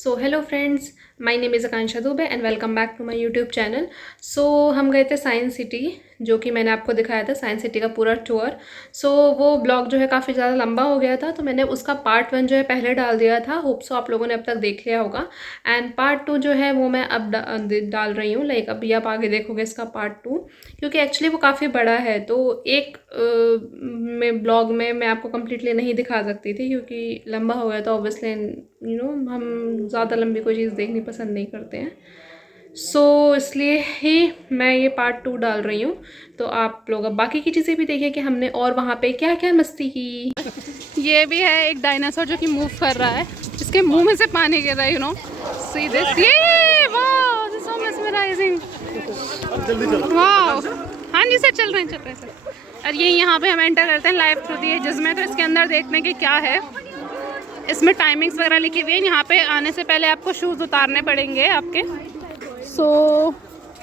So hello friends, my name is Akanksha Dubey and welcome back to my YouTube channel. So हम गए थे science city, जो कि मैंने आपको दिखाया था साइंस सिटी का पूरा टूर। सो वो ब्लॉग जो है काफ़ी ज़्यादा लंबा हो गया था, तो मैंने उसका पार्ट 1 जो है पहले डाल दिया था। होप सो आप लोगों ने अब तक देख लिया होगा। एंड पार्ट 2 जो है वो मैं अब डाल रही हूँ। लाइक अभी आप आगे देखोगे इसका पार्ट 2, क्योंकि एक्चुअली वो काफ़ी बड़ा है, तो एक में ब्लॉग में मैं आपको कम्प्लीटली नहीं दिखा सकती थी, क्योंकि लंबा हो गया था। ऑब्वियसली हम ज़्यादा लंबी कोई चीज़ देखनी पसंद नहीं करते हैं। सो इसलिए ही मैं ये पार्ट 2 डाल रही हूँ। तो आप लोग अब बाकी की चीज़ें भी देखिए कि हमने और वहाँ पे क्या क्या मस्ती की। ये भी है एक डायनासोर जो कि मूव कर रहा है, जिसके मुंह में से पानी गिर रहा है, सी दिस। ये wow, this so mesmerising. Wow, हाँ जी सर, चल रहे हैं सर। और ये यहाँ पे हम एंटर करते हैं लाइव थ्रू दिए जिसमें, तो इसके अंदर देखते हैं कि क्या है। इसमें टाइमिंग्स वगैरह लिखी हुई है। यहाँ पे आने से पहले आपको शूज़ उतारने पड़ेंगे आपके। सो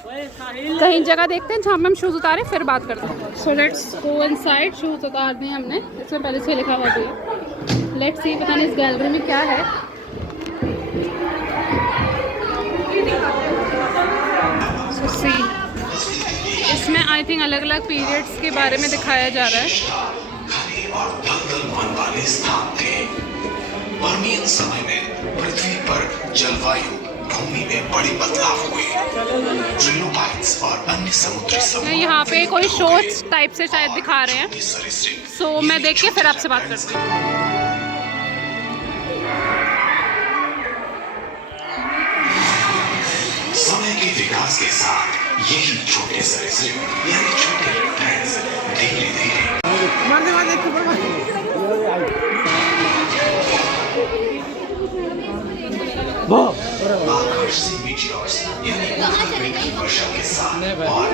कहीं जगह देखते हैं जहाँ पे हम शूज़ उतारें, फिर बात करते हैं। सो लेट्स गो इनसाइड। शूज़ उतार दिए हमने, इसमें पहले से लिखा हुआ है। लेट्स सी, पता नहीं इस गैलरी में क्या है। सो सी, इसमें आई थिंक अलग अलग पीरियड्स के बारे में दिखाया जा रहा है। पर्मियन समय में पृथ्वी पर जलवायु भूमि में बड़े बदलाव हुए। ट्रिलोबाइट्स और अन्य समुद्री यहाँ पे कोई शो टाइप से शायद दिखा रहे हैं। सो मैं देख के फिर आपसे बात करती हूँ। समय के विकास के साथ यही छोटे सरीसृप यानी छोटे रेप्टाइल्स धीरे धीरे आकर्षी मीटियोर्स यानी की वर्षा के साथ और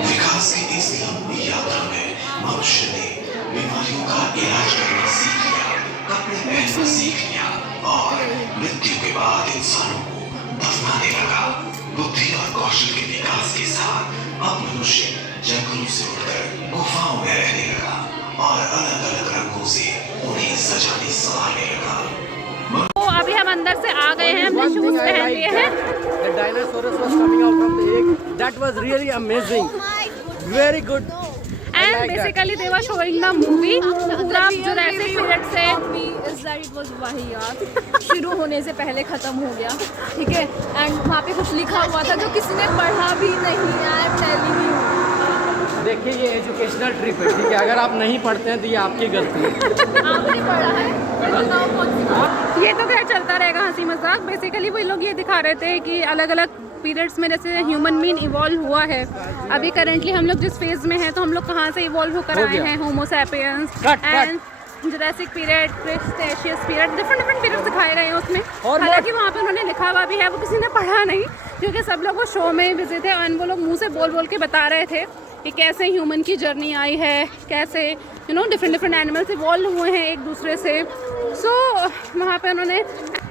विकास की इस लंबी यात्रा में मनुष्य ने बीमारियों का इलाज करना सीख लिया, कपड़े पहनना सीख लिया और मृत्यु के बाद इंसानों को दफनाने लगा। बुद्धि और कौशल के विकास के साथ अब मनुष्य जंगलों से उड़कर गुफाओं में रहने लगा और अलग अलग रंगों से उन्हें सजाने संवारने लगा। तो अभी हम अंदर से आ गए हैं, अपने शूज पहन लिए हैं। The dinosaurus was coming out from the egg. That was really amazing. Very good. And basically they were showing the movie. पूरा जुरासिक पीरियड से is that it was वाहियात शुरू होने से पहले ख़त्म हो गया, ठीक है। एंड वहाँ पे कुछ लिखा हुआ था जो किसी ने पढ़ा भी नहीं। I am telling you. देखिए ये एजुकेशनल ट्रिप है, ठीक है। अगर आप नहीं पढ़ते हैं तो ये आपकी गलती है। आपने पढ़ा है? बताओ कौन सी। ये तो क्या चलता रहेगा हंसी मजाक। बेसिकली वही लोग ये दिखा रहे थे कि अलग अलग पीरियड्स में जैसे ह्यूमन बीन इवॉल्व हुआ है। अभी करेंटली हम लोग जिस फेज में हैं, तो हम लोग कहाँ से इवॉल्व होकर आए हैं। Homo sapiens and Jurassic period, Cretaceous period, different periods दिखाए गए हैं उसमें। हालांकि वहाँ पे उन्होंने लिखा हुआ भी है, वो किसी ने पढ़ा नहीं, क्योंकि सब लोग वो शो में बिजी थे और वो लोग मुँह से बोल के बता रहे थे कि कैसे ह्यूमन की जर्नी आई है, कैसे डिफरेंट एनिमल्स इवॉल्व हुए हैं एक दूसरे से। सो वहाँ पे उन्होंने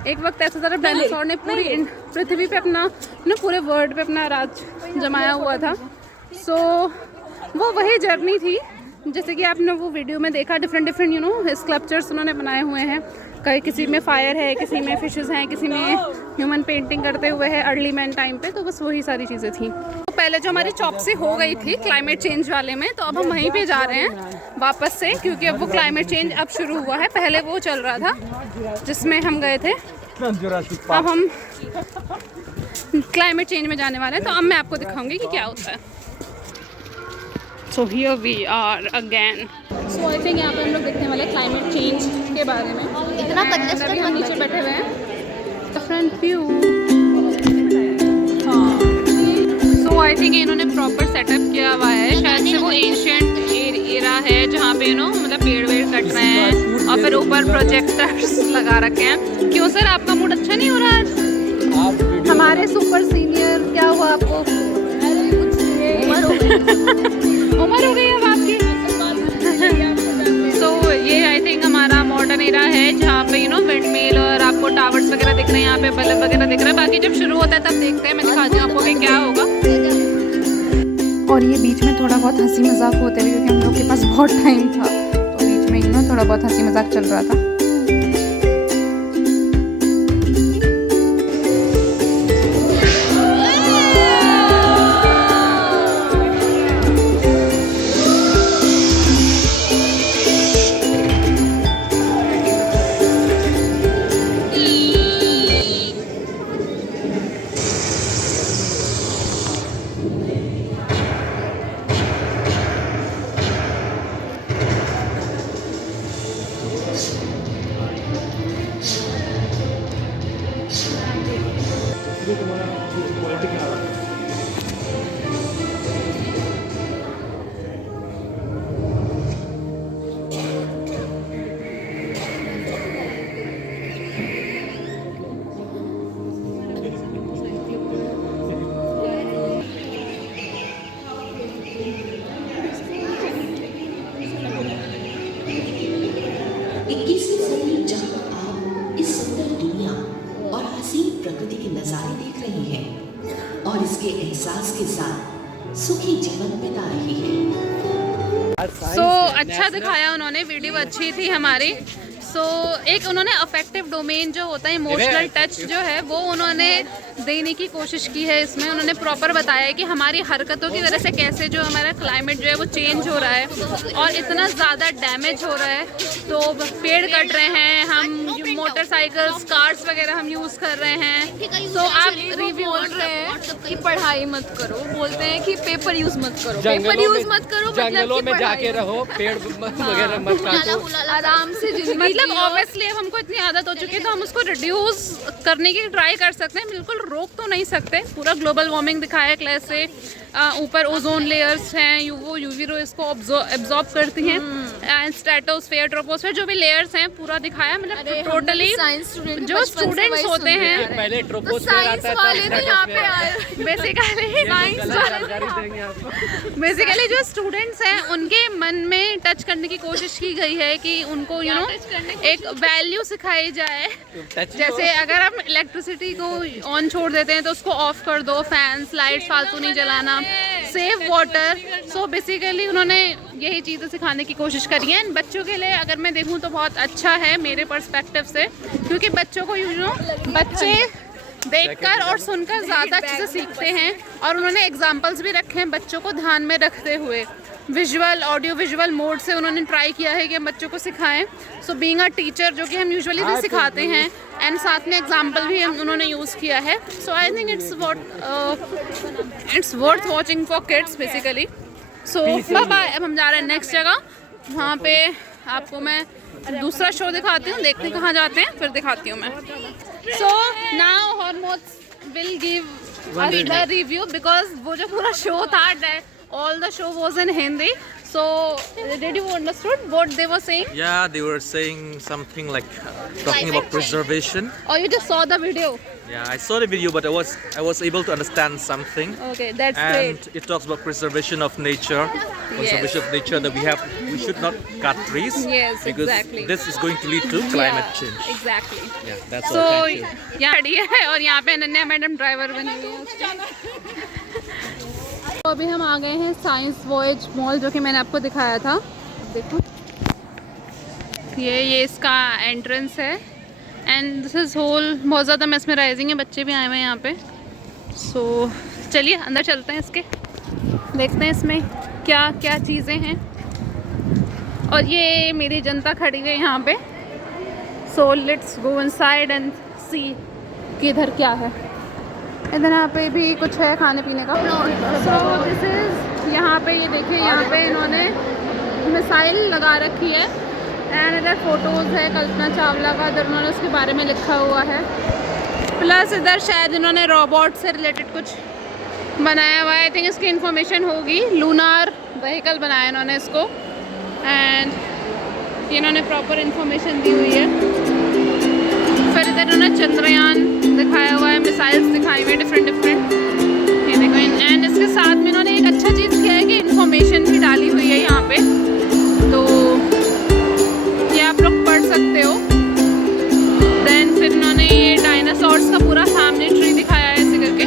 एक वक्त ऐसा था डायनासोर ने पूरी पृथ्वी पे अपना पूरे वर्ल्ड पे अपना राज जमाया हुआ था। सो वो वही जर्नी थी, जैसे कि आपने वो वीडियो में देखा। डिफरेंट स्कल्पचर्स उन्होंने बनाए हुए हैं। किसी में फायर है, किसी में फिशेस हैं, किसी में ह्यूमन पेंटिंग करते हुए है अर्ली मैन टाइम पे। तो बस वही सारी चीज़ें थी। तो पहले जो हमारी चॉपसी हो गई थी क्लाइमेट चेंज वाले में, तो अब हम वहीं पे जा रहे हैं वापस से, क्योंकि अब वो क्लाइमेट चेंज अब शुरू हुआ है। पहले वो चल रहा था जिसमें हम गए थे, अब हम क्लाइमेट चेंज में जाने वाले हैं। तो अब मैं आपको दिखाऊंगी कि क्या होता है। So here we are again. So I think यहाँ पे हम लोग देखने वाले क्लाइमेट चेंज के बारे में। इतना कंजेस्टेड हम नीचे बैठे हुए हैं। Different view. So I think इन्होंने प्रॉपर सेटअप किया हुआ है। शायद से वो एंशिएंट एरा है जहाँ पे मतलब पेड़ वेड़ कट रहे हैं और फिर ऊपर प्रोजेक्टर्स लगा रखे हैं। क्यों सर, आपका मूड अच्छा नहीं हो रहा आज? हमारे सुपर सीनियर, क्या हुआ आपको? उम्र हो गई अब आपकी। तो ये आई थिंक हमारा मॉडर्न एरा है, जहाँ पे विंड मिल और आपको टावर्स वगैरह दिख रहे हैं, यहाँ पे बल्ब वगैरह दिख रहा है। बाकी जब शुरू होता है तब देखते हैं, मैं दिखाती हूँ आपको कि क्या होगा। और ये बीच में थोड़ा बहुत हंसी मजाक होते हुए, क्योंकि हम लोग के पास बहुत टाइम था, तो बीच में थोड़ा बहुत हंसी मजाक चल रहा था। 21वीं सदी जहां आप इस सुंदर दुनिया और हसीन प्रकृति के नजारे देख रही हैं और इसके एहसास के साथ सुखी जीवन बिता रही है। सो अच्छा दिखाया उन्होंने, वीडियो अच्छी थी हमारी। सो एक उन्होंने अफेक्टिव डोमेन जो होता है, इमोशनल टच जो है वो उन्होंने देने की कोशिश की है इसमें। उन्होंने प्रॉपर बताया है कि हमारी हरकतों की वजह से कैसे जो हमारा क्लाइमेट जो है वो चेंज हो रहा है और इतना ज़्यादा डैमेज हो रहा है। तो पेड़ कट रहे हैं, हम मोटरसाइकिल्स, कार्स वगैरह हम यूज़ कर रहे हैं। तो आप रिव्यू बोल रहे हैं कि पढ़ाई मत करो, बोलते हैं कि पेपर यूज मत करो, पेपर यूज मत करो, जंगलों में जाके रहो, पेड़ वगैरह मत काटो, आराम से जिंदगी मतलब ऑब्वियसली अब हमको इतनी आदत हो चुकी है तो हम उसको रिड्यूस करने की ट्राई कर सकते हैं, बिल्कुल रोक तो नहीं सकते। पूरा ग्लोबल वार्मिंग दिखाया है कैसे ऊपर ओजोन लेयर्स हैं, वो यूवी रे इसको एब्जॉर्ब करती हैं, एंड स्ट्रेटोस्फेयर, ट्रोपोस्फेयर जो भी लेयर्स हैं पूरा दिखाया। मतलब टोटली जो स्टूडेंट्स होते हैं, पहले ट्रोपोस्फेयर आता वाले तो यहाँ पे आए। बेसिकली जो स्टूडेंट्स हैं उनके मन में टच करने की कोशिश की गई है कि उनको यू नो एक वैल्यू सिखाई जाए। जैसे अगर हम इलेक्ट्रिसिटी को ऑन छोड़ देते हैं तो उसको ऑफ कर दो, फैंस, लाइट्स फालतू नहीं जलाना, सेव वाटर। सो बेसिकली उन्होंने यही चीज़ें सिखाने की कोशिश करी है। बच्चों के लिए अगर मैं देखूँ तो बहुत अच्छा है मेरे पर्सपेक्टिव से, क्योंकि बच्चों को यू नो बच्चे देखकर और सुनकर ज़्यादा चीज़ें सीखते हैं। और उन्होंने एग्जाम्पल्स भी रखे हैं बच्चों को ध्यान में रखते हुए। विजुअल, ऑडियो विजुअल मोड से उन्होंने ट्राई किया है कि हम बच्चों को सिखाएं। सो बीइंग अ टीचर जो कि हम यूजुअली भी सिखाते हैं, एंड साथ में एग्जाम्पल भी हम उन्होंने यूज़ किया है। So I think it's worth watching for kids basically. So bye, अब हम जा रहे हैं नेक्स्ट जगह। वहाँ पे आपको मैं दूसरा शो दिखाती हूँ, देखते हैं कहाँ जाते हैं, फिर दिखाती हूँ मैं। So now hormones will give us the review, because वो जो पूरा शो था, all the show was in Hindi. So did you understood what they were saying? Yeah, they were saying something like talking about preservation. Or you just saw the video? Yeah, I saw the video, but I was able to understand something. Okay, that's And great. it talks about preservation of nature, conservation of nature, that we should not cut trees. Yes, because exactly. this is going to lead to climate change. Exactly. Yeah, that's So all. Thank you. यहाँ खड़ी है और यहाँ पे Ananya madam driver बनी हुई है। तो अभी हम आ गए हैं साइंस वॉयज मॉल, जो कि मैंने आपको दिखाया था। देखो ये इसका एंट्रेंस है, एंड दिस इज़ होल बहुत ज़्यादा मेस्मराइजिंग है। बच्चे भी आए हुए हैं यहाँ पे। सो चलिए अंदर चलते हैं इसके, देखते हैं इसमें क्या क्या चीज़ें हैं। और ये मेरी जनता खड़ी हुई है यहाँ पे। So let's go inside and see कि इधर क्या है। इधर यहाँ पे भी कुछ है खाने पीने का। सो दिस इज़, यहाँ पे ये देखिए, यहाँ पे इन्होंने मिसाइल लगा रखी है, एंड इधर फोटोज़ है कल्पना चावला का, इधर उन्होंने उसके बारे में लिखा हुआ है। प्लस इधर शायद इन्होंने रोबोट से रिलेटेड कुछ बनाया हुआ है। आई थिंक इसकी इन्फॉर्मेशन होगी। लूनार व्हीकल बनाया इन्होंने इसको, एंड इन्होंने प्रॉपर इन्फॉर्मेशन दी हुई है। फिर इधर उन्होंने चंद्रयान दिखाया हुआ है, मिसाइल्स दिखाई हुई है डिफरेंट। ये देखो, एंड इसके साथ में इन्होंने एक अच्छा चीज़ किया है कि इन्फॉर्मेशन भी डाली हुई है यहाँ पे, तो ये आप लोग पढ़ सकते हो। देन फिर इन्होंने ये डायनासोर्स का पूरा सामने ट्री दिखाया है ऐसे करके।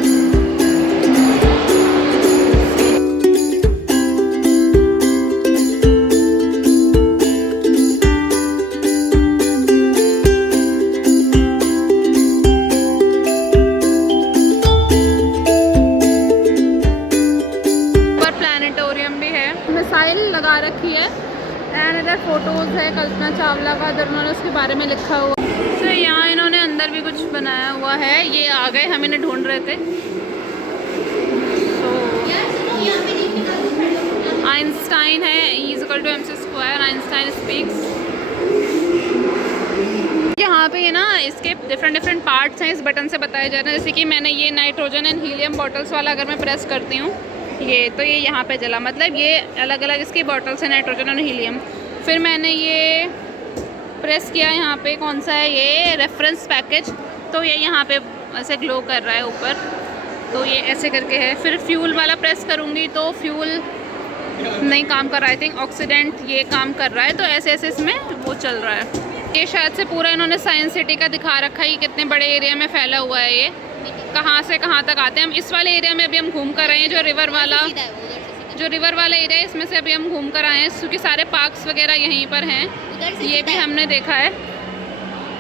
मिसाइल लगा रखी है, एंड इधर फोटोज़ है कल्पना चावला का, इधर उन्होंने उसके बारे में लिखा हुआ। तो यहाँ इन्होंने अंदर भी कुछ बनाया हुआ है। ये आ गए, हम इन्हें ढूंढ रहे थे। आइंस्टाइन है, E = mc², आइंस्टाइन स्पीक्स। यहाँ पे ये ना इसके डिफरेंट पार्ट्स हैं, इस बटन से बताए जा रहे हैं। जैसे कि मैंने ये नाइट्रोजन एंड हीलियम बॉटल्स वाला अगर मैं प्रेस करती हूँ ये, तो ये यहाँ पे जला, मतलब ये अलग अलग इसकी बॉटल्स हैं, नाइट्रोजन और हीलियम। फिर मैंने ये प्रेस किया, यहाँ पे कौन सा है ये, रेफरेंस पैकेज, तो ये यहाँ पे ऐसे ग्लो कर रहा है ऊपर, तो ये ऐसे करके है। फिर फ्यूल वाला प्रेस करूँगी तो फ्यूल नहीं काम कर रहा है, आई थिंक ऑक्सीडेंट ये काम कर रहा है, तो ऐसे ऐसे इसमें वो चल रहा है। ये शायद से पूरा इन्होंने साइंस सिटी का दिखा रखा है, कितने बड़े एरिया में फैला हुआ है ये, कहाँ से कहाँ तक आते हैं। हम इस वाले एरिया में अभी हम घूम कर रहे हैं, जो रिवर वाला एरिया है, इसमें से अभी हम घूम कर आए हैं, क्योंकि सारे पार्क्स वगैरह यहीं पर हैं, ये भी हमने देखा है।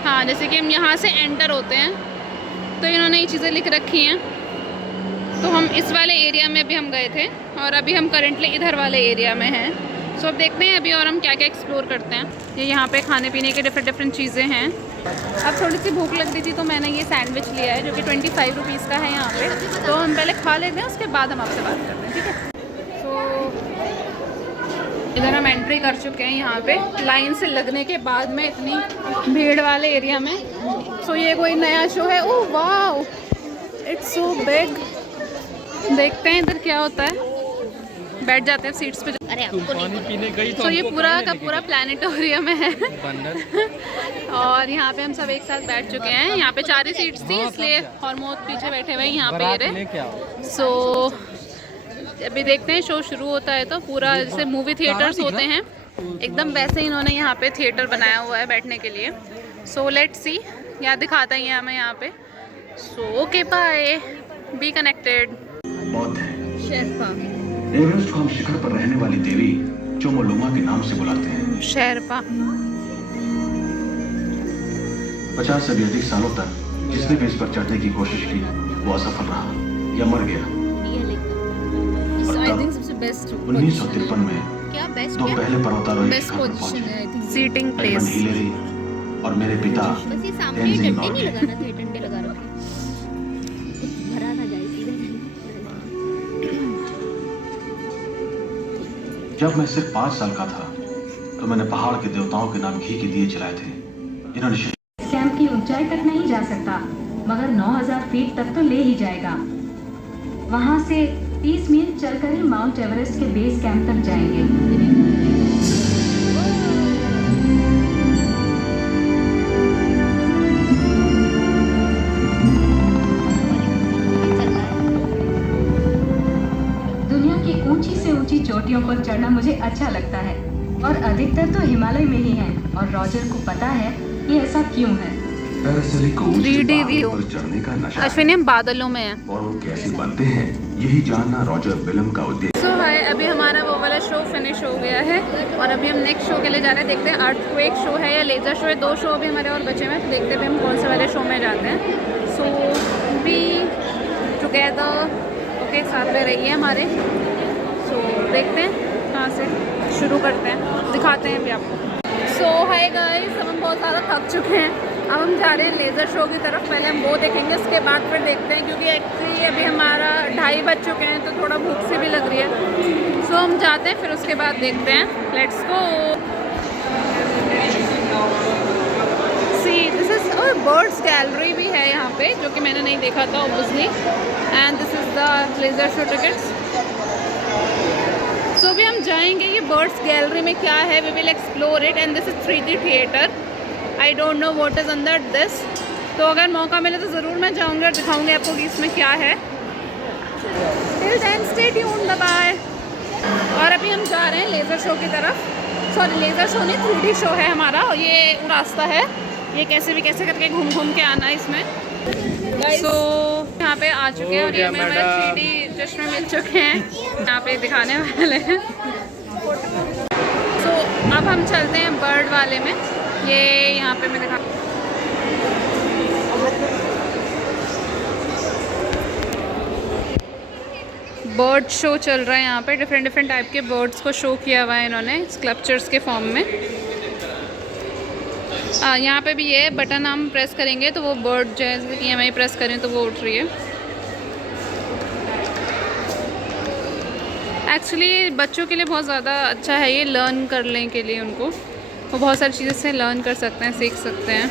हाँ, जैसे कि हम यहाँ से एंटर होते हैं तो इन्होंने ये चीज़ें लिख रखी हैं। तो हम इस वाले एरिया में अभी हम गए थे और अभी हम करेंटली इधर वाले एरिया में हैं। सो अब देखते हैं अभी और हम क्या क्या एक्सप्लोर करते हैं। ये यहाँ पे खाने पीने के डिफरेंट चीज़ें हैं। अब थोड़ी सी भूख लग रही थी तो मैंने ये सैंडविच लिया है, जो कि 25 रुपीज़ का है यहाँ पे। तो हम पहले खा लेते हैं, उसके बाद हम आपसे बात करते हैं, ठीक है। तो इधर हम एंट्री कर चुके हैं यहाँ पे, लाइन से लगने के बाद में इतनी भीड़ वाले एरिया में। सो ये कोई नया शो है, ओह वाह, इट्स सो बिग। देखते हैं इधर क्या होता है, बैठ जाते हैं सीट्स पे। अरे पानी पीने गई तो ये पूरा का पूरा प्लानिटोरियम है और यहाँ पे हम सब एक साथ बैठ चुके हैं। यहाँ पे 4 ही सीट्स थी, इसलिए हॉर्मोन पीछे बैठे हुए यहाँ पे ये रहे। सो अभी देखते हैं, शो शुरू होता है तो पूरा जैसे मूवी थिएटर्स होते हैं एकदम वैसे ही इन्होंने यहाँ पे थिएटर बनाया हुआ है बैठने के लिए। सो लेट्स सी क्या दिखाता है हमें यहाँ पे। So okay, bye, be connected. बौद्ध है शेरपा, एवरेस्ट को हम शिखर पर रहने वाली देवी चोमोलुंगा के नाम से बुलाते हैं। शेरपा 50 से भी अधिक सालों तक जिसने भी इस पर चढ़ने की कोशिश की वो असफल रहा या मर गया। और आई तब थिंक सबसे बेस्ट 1953 में क्या बेस्ट 2 पहले पर्वतारोही बेस्ट शिखर पर पोजीशन है आई पहुंचे, think. Seating Edmund place. Hillary और मेरे पिता बस ये सामने तेनजिंग डंडे नहीं नोर्गे। लगाना थे, डंडे लगा रखे भरा ना जाए सीधे। जब मैं सिर्फ 5 साल का था तो मैंने पहाड़ के देवताओं के नाम घी के दिए जलाए थे। इन्होंने कैंप की ऊंचाई तक नहीं जा सकता, मगर 9000 फीट तक तो ले ही जाएगा। वहां से 30 मील चलकर ही माउंट एवरेस्ट के बेस कैंप तक जाएंगे। दुनिया की ऊंची से ऊंची चोटियों पर चढ़ना मुझे अच्छा लगता है और अधिकतर तो हिमालय में ही है, और रॉजर को पता है ये ऐसा क्यों है। पैरासेलिक को ऊंचे 3D पहाड़ों व्यू। पर चढ़ने का नशा है अश्विनी, हम बादलों में हैं। और वो कैसे बनते हैं यही जानना रॉजर बिलम का उद्देश्य। सो हाय, अभी हमारा वो वाला शो फिनिश हो गया है और अभी हम नेक्स्ट शो के लिए जा रहे हैं। देखते हैं अर्थक्वेक शो है या लेज़र शो है, 2 शो अभी हमारे और बचे हुए हैं, तो देखते हैं हम कौन से वाले शो में जाते हैं। सो बी टुगेदर, ओके, साथ में रहिए हमारे। सो देखते हैं कहाँ से शुरू करते हैं, दिखाते हैं अभी आपको। सो हाय गाइस, अब हम बहुत ज़्यादा थक चुके हैं, अब हम जा रहे हैं लेज़र शो की तरफ। पहले हम वो देखेंगे, उसके बाद फिर देखते हैं, क्योंकि एक्चुअली अभी हमारा 2:30 बज चुके हैं तो थोड़ा भूख सी भी लग रही है। सो हम जाते हैं, फिर उसके बाद देखते हैं। Let's go. See this is birds gallery भी है यहाँ पे, जो कि मैंने नहीं देखा था obviously. And this is the laser show tickets. So अभी हम जाएंगे ये बर्ड्स गैलरी में क्या है, we will explore it. And this is 3D theatre, I don't know what is under this. तो अगर मौका मिले तो ज़रूर मैं जाऊँगी और दिखाऊँगी आपको कि इसमें क्या है। Till then stay tuned, bye. और अभी हम जा रहे हैं लेज़र शो की तरफ। सॉरी, लेज़र शो नहीं, 3D शो है हमारा, और ये रास्ता है, ये कैसे भी कैसे करके घूम घूम के आना है इसमें। सो यहाँ पे आ चुके हैं और ये हमें 3D चश्मे मिल चुके हैं, यहाँ पे दिखाने वाले हैं। सो अब हम चलते हैं बर्ड वाले में, ये यहाँ पे मैं दिखा। बर्ड शो चल रहा है यहाँ पे, डिफरेंट टाइप के बर्ड्स को शो किया हुआ है इन्होंने स्कल्पचर्स के फॉर्म में। यहाँ पे भी ये बटन हम प्रेस करेंगे तो वो बर्ड जो है, जैसे कि हमें प्रेस करें तो वो उठ रही है। एक्चुअली बच्चों के लिए बहुत ज़्यादा अच्छा है ये, लर्न करने के लिए उनको, वो बहुत सारी चीज़ें से लर्न कर सकते हैं, सीख सकते हैं।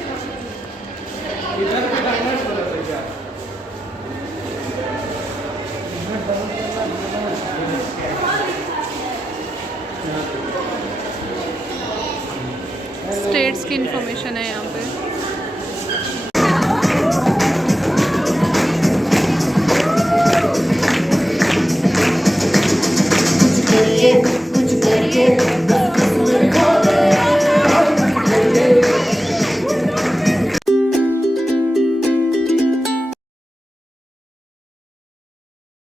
स्टेट्स की इंफॉर्मेशन है यहाँ पे।